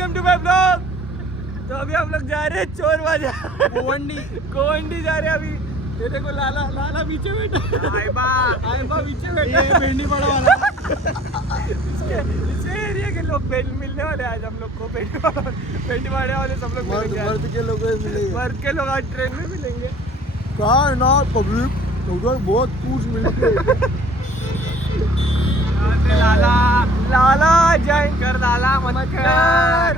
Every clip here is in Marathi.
Welcome to my blog. तो अभी हम लोग जा रहे हैं चोर बाजार गोवंडी जा रहे हैं अभी। ये देखो लाला लाला पीछे बैठा, आयबा पीछे बैठा, भेंडी पड़ा वाला। इसके एरिया के लोग मिलने वाले आज हम लोग को, भेंडी वाले वाले सब लोग मिलेंगे। मर्द के लोग आज ट्रेन में मिलेंगे। कहाँ ना पब्लिक उधर बहुत कुछ मिलते हैं। लाला लाला जॉइन कर, लाला मत कर।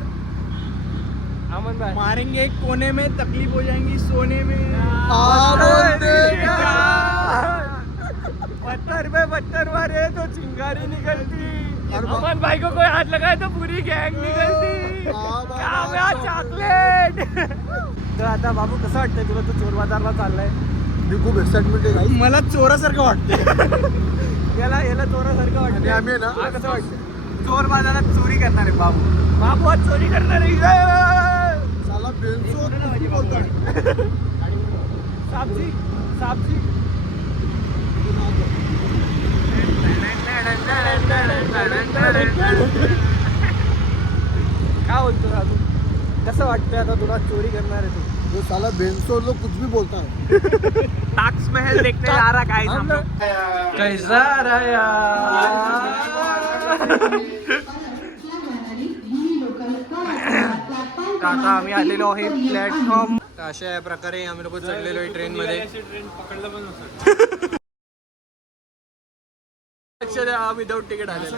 अमन भाई मारेंगे एक कोने में, तकलीफ हो जाएंगी सोने में। पत्थर मारे तो चिंगारी निकलती। अमन भाई को कोई हाथ लगाए तो पूरी गैंग निकलती। चॉकलेट। तर आता बाबू कसं वाटतंय तुला? तू चोर बाजारला चाललाय. मी खूप एक्साइटमेंट आहे. मला चोरासारखं वाटतंय. याला चोरासारखं वाटतं. आम्ही ना कसं वाटतं? चोर बाजारात चोरी करणार आहे बाबू. बाबू आज चोरी करणार आहे. साला बेंचो किती बोलतोय. सापजी सापजी काय बोलतो राजू? कसं वाटतंय आता तुला? चोरी करणार आहे तू? जो साला बेंचो लोग कुछ भी बोलता है. ताज महल देखने जा रहा काय कैसा रहा. आता आम्ही आलेलो आहे प्लॅटफॉर्म. अशा प्रकारे आम्ही लोक चढलेलो आहे ट्रेन मध्ये. ट्रेन पकडलं पण नसतं. लक्ष द्या, विदाऊट तिकीट आलेलो.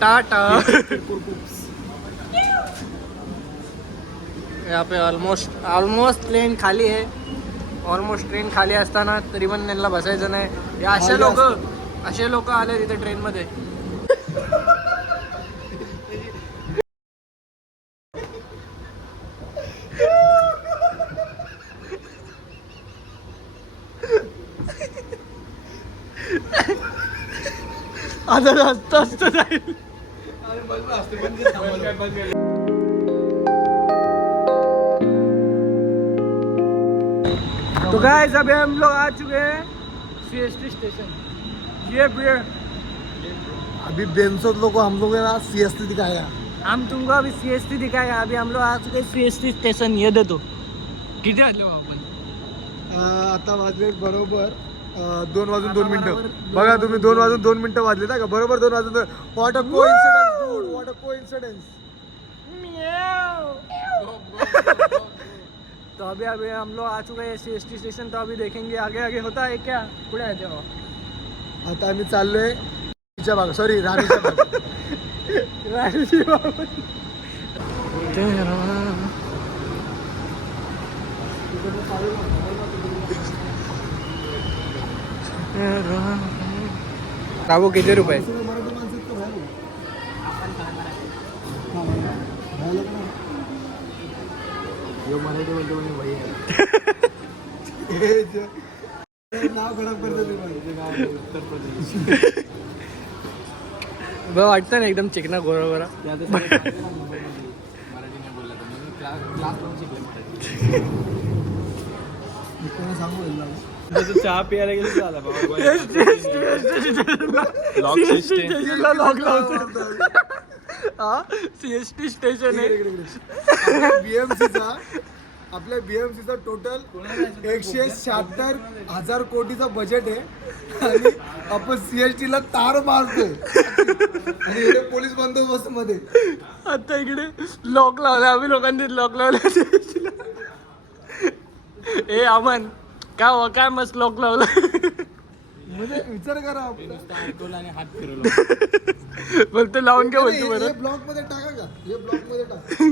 टाटा. यहाँ पे ऑलमोस्ट ट्रेन खाली है. ऑलमोस्ट ट्रेन खाली असताना तरी पण त्यांना बसायचं नाही. हे असे लोक आले तिथे ट्रेन मध्ये. आता असत जाईल. तो गाइस अभी हम लोग आ चुके हैं CST स्टेशन. ये अभी बेंचो लोग को हम लोग ना CST दिखाया. हम तुमको अभी CST दिखाएगा. अभी हम लोग आ चुके CST स्टेशन. ये दे तो किती आले हो आपण? आता वाजले बरोबर 2:02 बघा तुम्ही. 2:02 वाजले ना का? बरोबर 2:02. What a coincidence dude, what a coincidence. तो अभी हम लोग आ चुके हैं CST स्टेशन. तो अभी देखेंगे आगे आगे होता है क्या. पुढे आहे तेव्हा. आता आम्ही चाललोय भाग, सॉरी राणीच्या भाग. राणीची बाबा. बाबू किती रुपये? नाव खराब करतो उत्तर प्रदेश. बरं वाटतं ना एकदम चिकना गोरा गोरा. मराठी नाही बोलला क्लास सांगू चहा प्यायला गेलो झाला लॉक लावतो. CST स्टेशन आहे. आपल्या BMCचा टोटल 176,000 कोटीचा बजेट आहे. आणि आपण CST ला तार मारतोय. आणि पोलीस बंदोबस्त मध्ये. आता इकडे लॉक लावला. आम्ही लोकांनी लॉक लावला. ए अमन काय मस्त लॉक लावला. म्हणजे विचार करा. आणि हात फिरवला. फक्त लावून काय बोलतो बरं. ब्लॉक मध्ये टाका का? हे ब्लॉक मध्ये टाका.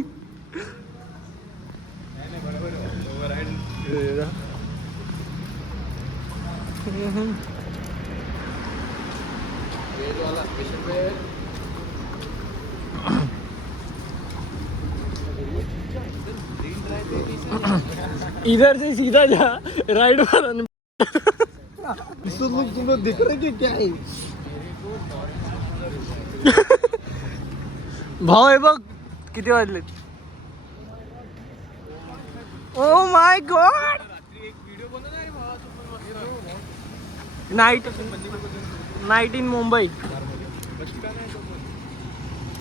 इधर से सीधा जा राइट पर. तुम दिख रहे कि क्या है? भाव आहे बघ किती वाजले. Oh my God. Night in Mumbai.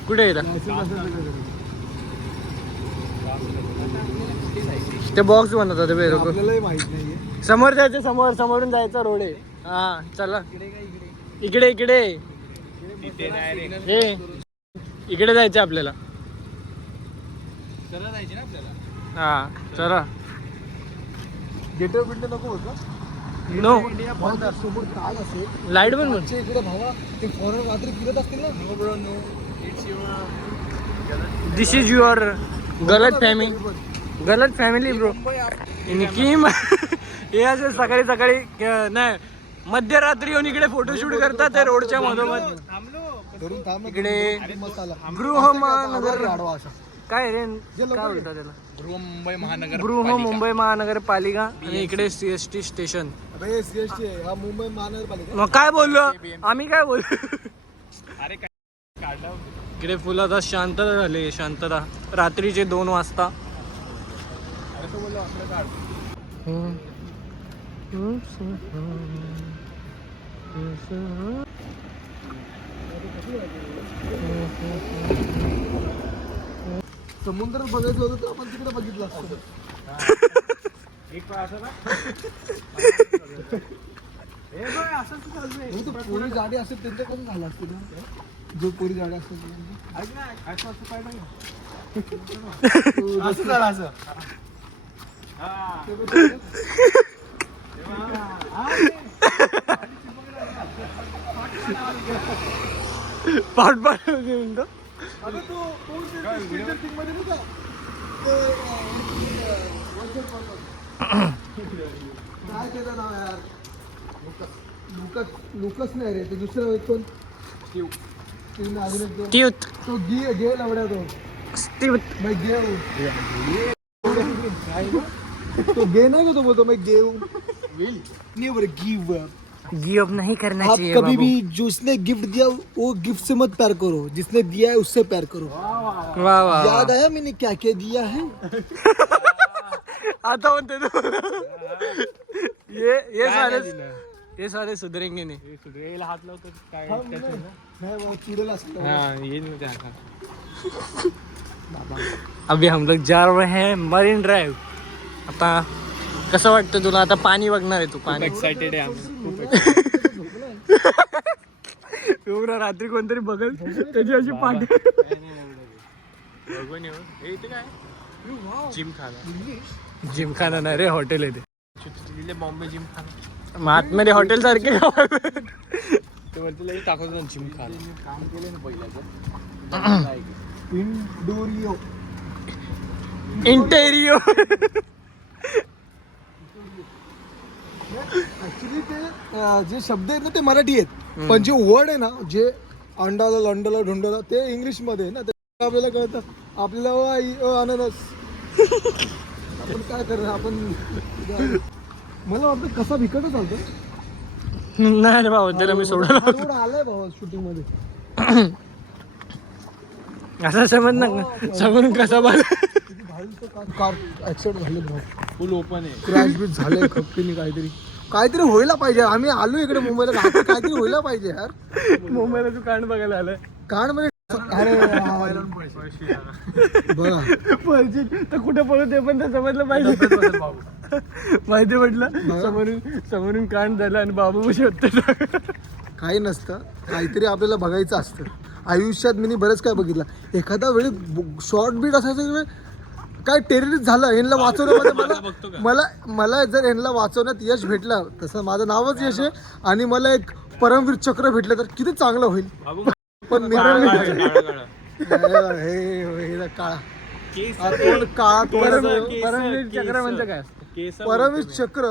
कुठे येतात ते बॉक्स बनवतात ते लोक. आपल्यालाही माहित नाहीये. समोर जायचं, समोरून जायचा रोड आहे. हा चला इकडे इकडे जायचं आपल्याला. हा चला. गेटवर बिल्ड नको होतं. नो भावा, समोर ताल असेल. लाईट पण आमच्या इकडे भावा ते फॉरेन रात्री फिरत असतील ना. दिस इज युअर गलत फॅमिली ब्रो. निकीम हे असे सकाळी नाही मध्यरात्री येऊन इकडे फोटोशूट करतात ते रोडच्या मधोमध. इकडे गृहमहानगर काय रे काय बोलतात त्याला, गृहमुंबई महानगरपालिका. आणि इकडे CST स्टेशन. CST हा मुंबई महानगरपालिका. मग काय बोललो आम्ही, काय बोललो. इकडे फुल आता शांतता झाली, शांतता. रात्रीचे 2 वाजता. समुद्र बघायचं होतं तर आपण तिकडे बघितलं असतं. पोरी गाडी असेल त्यांच्याकडून झालं असतं ना. जो पोरी गाडी असते असं झालं असं. पाठ काय त्याचं नाव यार, लुकस नाही रे ते दुसरं कोण. तो गे लवड्या तो गे नहीं तो बोलतो मैं गेव नेवर गिव अप नहीं करना आप चाहिए कभी भी जिसने गिफ्ट दिया वो गिफ्ट से मत प्यार करो, जिसने दिया है उससे प्यार करो. वाह वाह. याद आया मैंने क्या क्या दिया है. आता म्हणते तू ये सारे सुधरेंगे नहीं. सुधरेला हात लावतो काय चुडेल असतं. अभी हम लोग जा रहे हैं मरीन ड्राइव. आता कसं वाटतं तुला, आता पाणी बघणार आहे तू. पाणी एक्साइटेड आहे आम्ही. रात्री कोणतरी बघल त्याची अशी पाठी. जिमखाना नाही रे, हॉटेल आहे ते. बॉम्बे जिमखाना मग आतमध्ये हॉटेल सारखे टाकतो ना जिमखाना. काम केलं ना पहिल्याचं. इंटेरियो. ऍक्च्युली ते जे शब्द आहेत ना ते मराठी आहेत, पण जे वर्ड आहे ना, जे अंडाला लंडाला ढोंडाला ते इंग्लिश मध्ये ना, ते आपल्याला कळतं. आपल्याला अननस. आपण काय करणार आपण. मला वाटतं कसा भिकटच चालतो. नाही रे बाबा, त्याला मी सोडलं आलाय भावा शूटिंग मध्ये. असं समज ना समोरून कसा बाल. कार ऍक्सिडेंट झाले भाऊ. फुल ओपन आहे. क्रॅश बीच झालंय खपकीने. काहीतरी व्हायला पाहिजे. आम्ही आलो इकडे मुंबईला, काहीतरी व्हायला पाहिजे यार. मुंबईला तू कांड बघायला आलाय. कांड म्हणजे अरे बघा पैसे तर कुठे पळू ते पण समजलं पाहिजे. माहिती म्हटलं समोरून कांड झालं आणि बाबू होते. काही नसतं, काहीतरी आपल्याला बघायचं असतं आयुष्यात. मी बरंच काय बघितलं. एखादा वेळी शॉर्ट बीट असायचं, काय टेररिस्ट झालं यांना वाचवण्यामध्ये. मला जर यांना वाचवण्यात यश भेटलं, तसं माझं नावच यश आहे, आणि मला एक परमवीर चक्र भेटलं तर किती चांगलं होईल. पण परमवीर चक्र म्हणजे काय असतं. परमवीर चक्र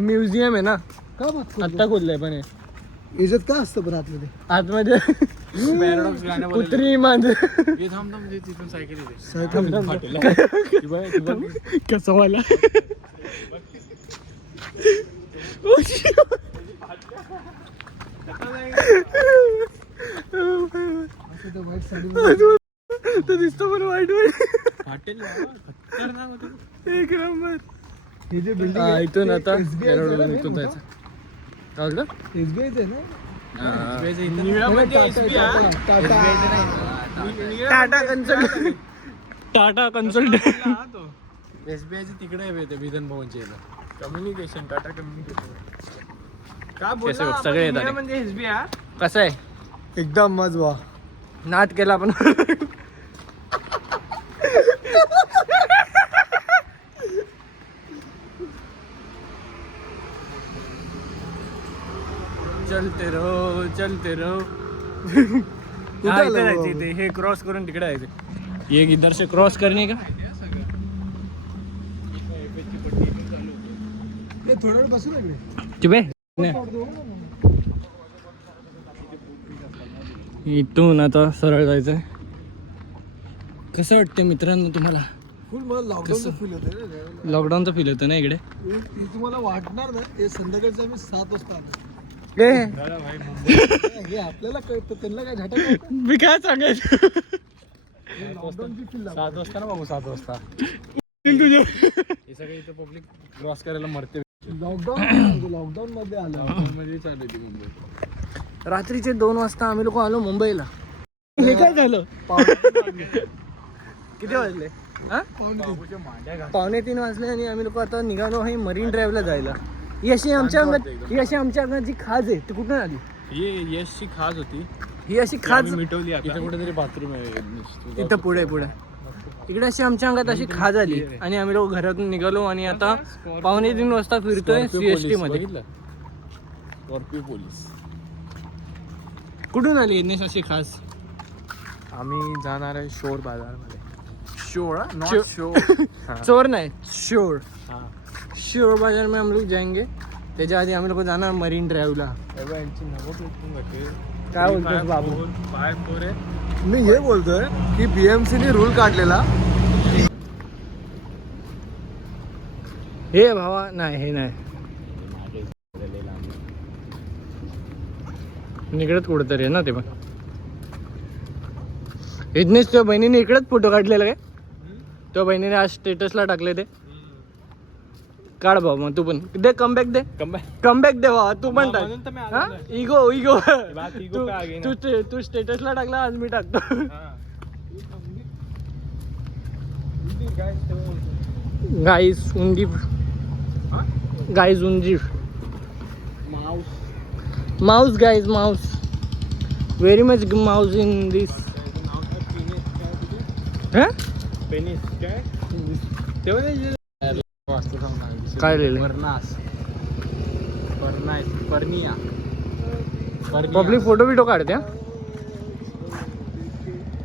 म्युझियम आहे ना, का आत्ता खोललंय. पण याच्यात काय असतं पण आतमध्ये कुत्री मांजर कसं व्हायला. दिसतो पण वाईट वाईट. हॉटेल खतरनाक होते. एक नंबर. हे जे बिल्डिंग हा, इथून आता SBI एरोडून चं इथून ना? जायचं. काय बोलतो? SBI चं आहे ना? निळा म्हणजे SBI. Tata consult. Tata consult. SBI चे तिकडे आहे ते विधान भवनच्या इथं. Communication, Tata communication. काय बोलला आपण? सगळे येतात. निळा म्हणजे SBI. कसं आहे एकदम मजवा. नाट केला आपण. चलते रहो चलते रहो. कुठे हा, आलं इथे बाबा? जायचं, इथे हे क्रॉस करून तिकडे जायचं. ये इधर से क्रॉस करने का. हे थोडा वेळ बसू लागले. चिबे इथून आता सरळ जायचंय. कसं वाटतं मित्रांनो तुम्हाला? फुल मला लॉकडाऊनचं फील होतं. लॉकडाऊनचं फील होतं ना इकडे. तुम्हाला वाटणार ना ते संध्याकाळचं आम्ही 7 वाजता आलो. ए हे आपल्याला कळतं, त्यांना काय झटक. मी काय सांगायचं. लॉकडाऊनची फील 7 वाजता ना बाबू, 7 वाजता. तुझ्या हे सगळे इथं पब्लिक क्रॉस करायला मरते. लॉकडाऊन मध्ये आलं. मध्ये चालू होती मुंबई. रात्रीचे 2 वाजता आम्ही लोक आलो मुंबईला. हे काय झालं? किती वाजले? हा? 2:45 वाजले आणि आम्ही लोक आता निघालो आहे मरीन ड्राईव्हला जायला. ही अशी आमच्या अंगात जी खाज आहे ती कुठून आली? ही यशची खास होती. ही अशी खाज मिटवली. इथे कुठेतरी बाथरूम आहे. इथं पुढे इकडे अशी आमच्या अंगात अशी खाज आली आणि आम्ही लोक घरातून निघालो आणि आता 2:45 वाजता फिरतोय CST मध्ये. Scorpio police. कुठून आली येण्यास अशी खास? आम्ही जाणार आहे शोर बाजारमध्ये. शोर चोर नहीं श्योर. श्योर बाजार में हम लोग जाएंगे. त्याच्या आधी आम्ही लोक जाणार मरीन ड्राईव्हला. काय बोलतोस बाबू? मी हे बोलतोय की BMC ने रूल काढलेला. हे भावा नाही, हे नाही इकडेच कुठेतरी आहे ना ते. पण इथनेच त्या बहिणीने इकडेच फोटो काढलेला काय? त्या बहिणीने आज स्टेटसला टाकले ते. काढ भाऊ मग तू पण दे. कमबॅक दे. कमबॅक दे भावा तू पण टाक. इगो तू स्टेटसला टाकला, आज मी टाकतो. गाईस उंदी. गाईज उंदी. Mouse guys mouse. Very much mouse in this. काय लिहिलं? पब्लिक फोटो बिटो काढते.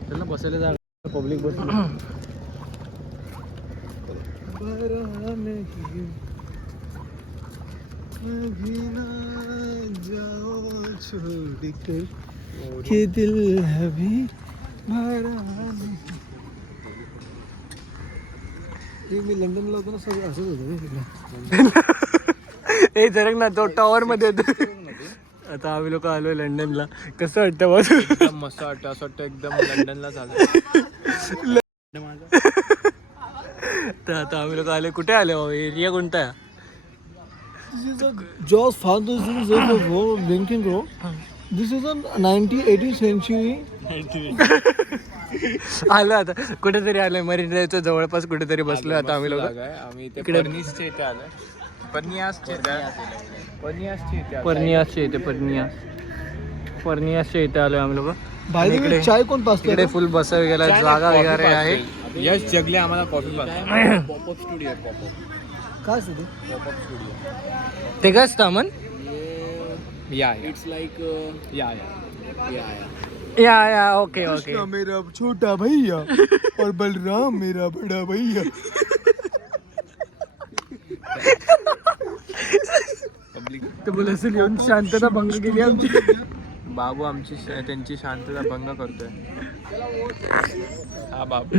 त्यांना बसायला जागा पब्लिक बसली. कि दिल अभी भरा नहीं. मी लंडनला होतो ना, सगळं असंच होतं. हे जरक ना तो टॉवर मध्ये होतो. आता आम्ही लोक आलोय लंडनला. कसं वाटतं बस? एकदम मस्त वाटतं. असं वाटतं एकदम लंडनला चालू. तर आता आम्ही लोक आले. कुठे आले हो? एरिया कोणता आहे? Jaws found this is a drinking bro. This is a 18th century. आलो आता कुठेतरी आलोय मरीन ड्राईव्हच्या जवळपास कुठेतरी बसलोय आता आम्ही लोक. आम्ही इथे इकडे- पर्निसच्या इथे आलोय. पर्नियासच्या इथे पर्नियासच्या इथे आलोय आम्ही लोक. By the way, चाय कोण पाजतोय? इकडे फुल बसाव गेला, जागा वगैरे आहे. यश जगले आम्हाला कॉफी पाजतो. Popup studio. काय असतं ते? Popup studio. ते काय असतं मन? या इट्स लाईक या या ओके ओके. कृष्णा मेरा छोटा भैया और बलराम मेरा बड़ा भैया. पब्लिक तर बोल असेल येऊन शांतता भंग केली आमची. बाबू आमची त्यांची शांतता भंग करतोय. हा बाबू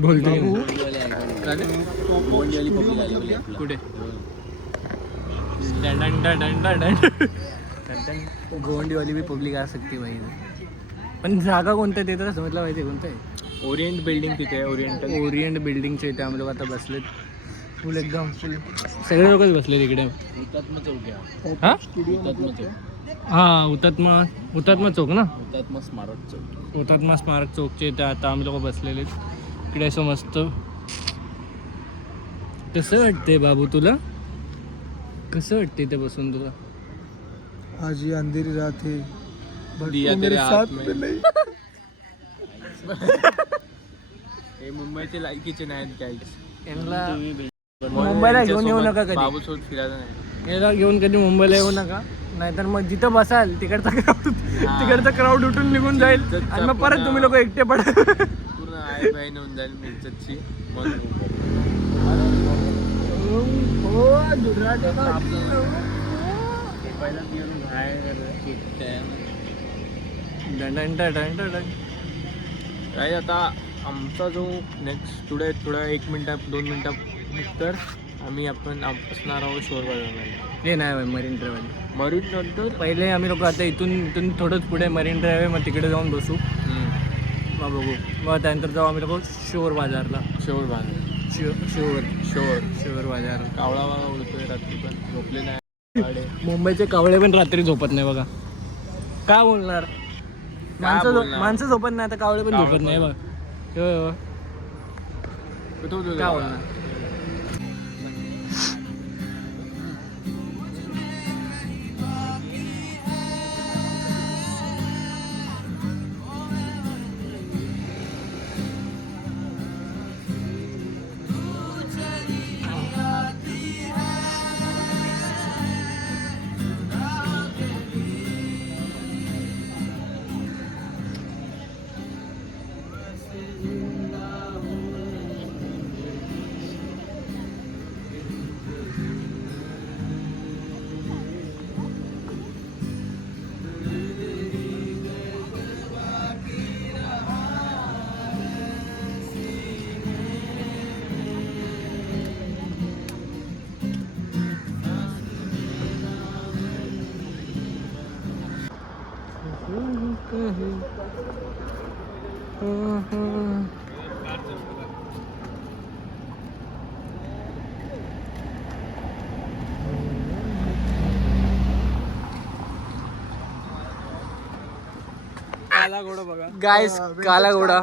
बोलतो कुठे? गोवंडी वाली भी पब्लिक आ सकती है भाई. पण जागा कोणत्या ते तर समजलं पाहिजे कोणतं आहे. ओरिएंट बिल्डिंग तिथे आहे. ओरिएंट बिल्डिंगच्या इथे आम्ही लोक आता बसलेत. फुल एकदम फुल सगळे लोकच बसले तिकडे. हुतात्मा चौक आहे. हा हुतात्मा चौक. हा हुतात्मा चौक ना. हुतात्मा स्मारक चौक. हुतात्मा स्मारक चौकचे इथे आता आम्ही लोक बसलेले आहेत. इकडे असं मस्त. कसं वाटते बाबू तुला? कसं वाटते इथे बसून तुला? आज ये अंधेरी रात है but दिया तू मेरे तेरे हाथ साथ में. में नहीं. हे मुंबईचे लायकीचे नाहीत गाईड्स. यांना मुंबईला घेऊन येऊ नका कधी. बाबूसोबत फिरायचं नाही. याला घेऊन कधी मुंबईला येऊ नका. नाहीतर मग जिथं बसाल तिकडचा क्राऊड उठून निघून जाईल आणि मग परत तुम्ही लोक एकटे पडा. पूर्ण आई बहीण होऊन जाईल मिरचतची. मग पहिला घेऊन बाहेर काय आता आमचा जो नेक्स्ट थोड्या 2 मिनिटानंतर आपण असणार आहोत शोर बाजारमध्ये. हे नाही मरीन ड्राईव्ह. मरीन नंतर पहिले आम्ही लोक आता इथून थोडंच पुढे मरीन ड्राईव्ह आहे. मग तिकडे जाऊन बसू. मग बघू. मग त्यानंतर जाऊ आम्ही लोक शोर बाजारला. शोर बाजार. शोर बाजार. कावळा वाळा उडतोय रात्री पण झोपले नाही. मुंबईचे कावळे पण रात्री झोपत नाही बघा. काय बोलणार. माणसं झोपत नाही आता कावळे पण झोपत नाही बघ. काय बोलणार. गाईस काला घोडा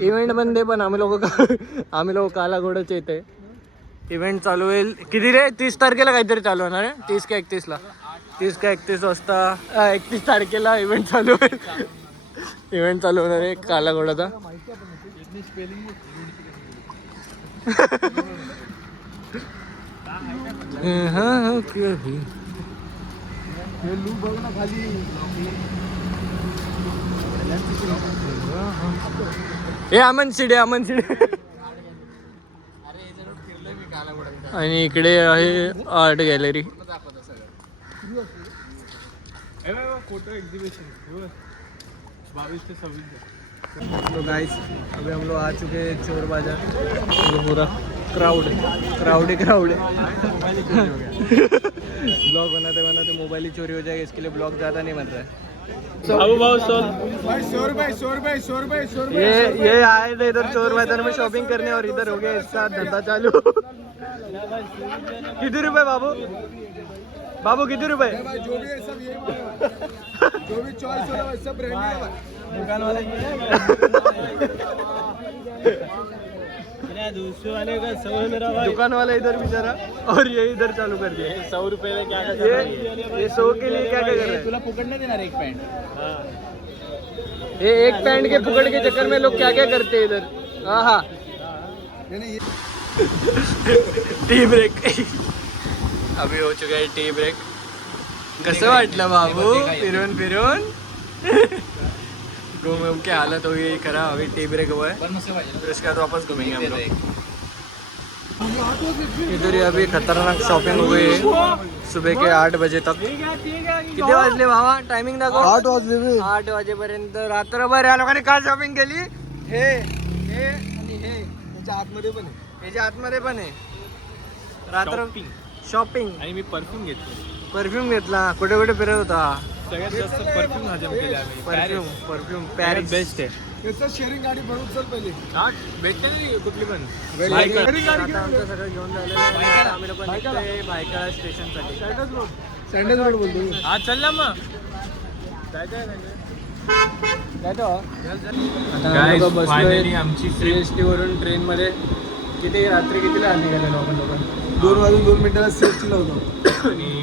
इव्हेंट मध्ये पण आम्ही लोक काला घोड्याचे इथे इव्हेंट चालू होईल. किती रे 30 तारखेला काहीतरी चालू होणार आहे. 30 का 31ला 30 का 31 वाजता 31 तारखेला इव्हेंट चालू होईल. इव्हेंट चालू होणार आहे काला घोडाचा. हे अमन शिडे आणि इकडे आहे आर्ट गॅलरी. फोटो एग्जीबिशन 22 से 26. तो गाइस अभी हम लोग आ चुके हैं चोर बाजार. पूरा क्राउड है. ब्लॉग बनाते मोबाइल ही चोरी हो जाएगा. इसके लिए ब्लॉग ज़्यादा नहीं बन रहा है. ये आए थे इधर चोर बाजार में शॉपिंग करने और इधर हो गया इसका धंधा चालू. कितने रुपए बाबू कितने रुपए? जो भी है सब जो भी चॉइस हो सब दुकान वाला दुकान वाला इधर बेचारा और ये इधर चालू कर दिया. 100 रुपये में क्या ये 100 के लिए क्या कर रहे हैं. तुला फुकट नाही देणार एक पॅन्ट. ये एक पैंट के फुकट के चक्कर में लोग क्या करते हैं इधर. हाँ टी ब्रेक अभी हो चुका है. टी ब्रेक कसं वाटलं बाबू फिरून घूम के हालत हो गई खराब. अभी टी ब्रेक हुआ है फिर उसके बाद वापस घूमेंगे हम लोग. इधर ही अभी खतरनाक शॉपिंग हो गई है सुबह के 8 बजे तक. किती वाजले बाबा टायमिंग दाखव. 8 वाजले. 8 वाजेपर्यंत रात्रभर या लोकांनी काय शॉपिंग केली. हे आणि हे त्याच्या आतमध्ये पण आहे. याच्या आतमध्ये पण आहे रात्र शॉपिंग. आणि मी परफ्यूम घेतला. परफ्यूम घेतला. कुठे फिरत होता. सगळ्यात जास्त परफ्यूम हजम केले आम्ही. परफ्यूम पॅरिस बेस्ट आहे. याचं शेअरिंग गाडी बनवून चल पहिले. भेटते ना कुठली पण. Sharing गाडी आता घेऊन आमचं ये. सगळं घेऊन झालेलं आहे. आता आम्ही लोक निघतोय भायखळा स्टेशनसाठी. सँडल रोड बोलतो. हा चल ना मग. आता आम्ही लोकं बसलोय फायनली आमची ट्रिप. CST वरून ट्रेन मध्ये. रात्री कितीला निघालेलो आपण लोक? 2:02 सीएसटी ला होतो.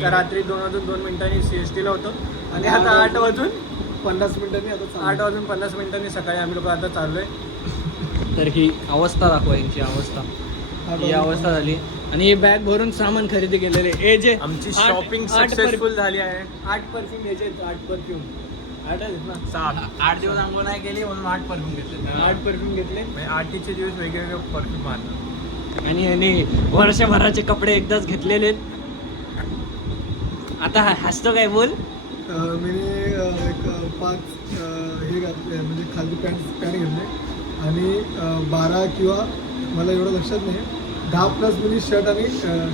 तर रात्री 2 वाजून 2 मिनिटांनी CST ला होतो आणि आता 8 वाजून 50 मिनिटांनी आता 8 वाजून 50 मिनिटांनी सकाळी आम्ही लोक आता चाललोय. तर ही अवस्था दाखवा यांची अवस्था. ही अवस्था झाली आणि ही बॅग भरून सामान खरेदी केलेले. ए जे आमची शॉपिंग सक्सेसफुल झाली आहे. 8 परफ्यूम घ्यायचे. 8 परफ्यूम. 8 आहेत ना. 8 दिवस आंघोळ नाही केली म्हणून 8 परफ्यूम घेतले. 8 परफ्यूम घेतले. 8चे दिवस वेगवेगळे परफ्यूम मारले. आणि यांनी वर्षभराचे कपडे एकदाच घेतलेले. आता हसतो काय बोल. मी एक 5 हे घातले म्हणजे खाली पॅन्ट घेतले आणि 12 किंवा मला एवढं लक्षात नाही 10+ मी शर्ट आणि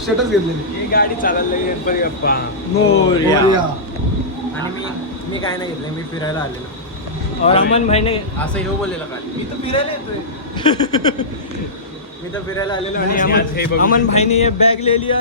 शर्टच घेतलेले. ही गाडी चालायला लागली गणपती बाप्पा. मोरया. आणि मी काय नाही घेतलं. मी फिरायला आलेलो. और अमन भाईने असं हे बोललेलं काल. मी तर फिरायला येतोय. मी तर फिरायला आलेलो आणि आज हे बघू अमन भाईने ये बॅग ले लिया.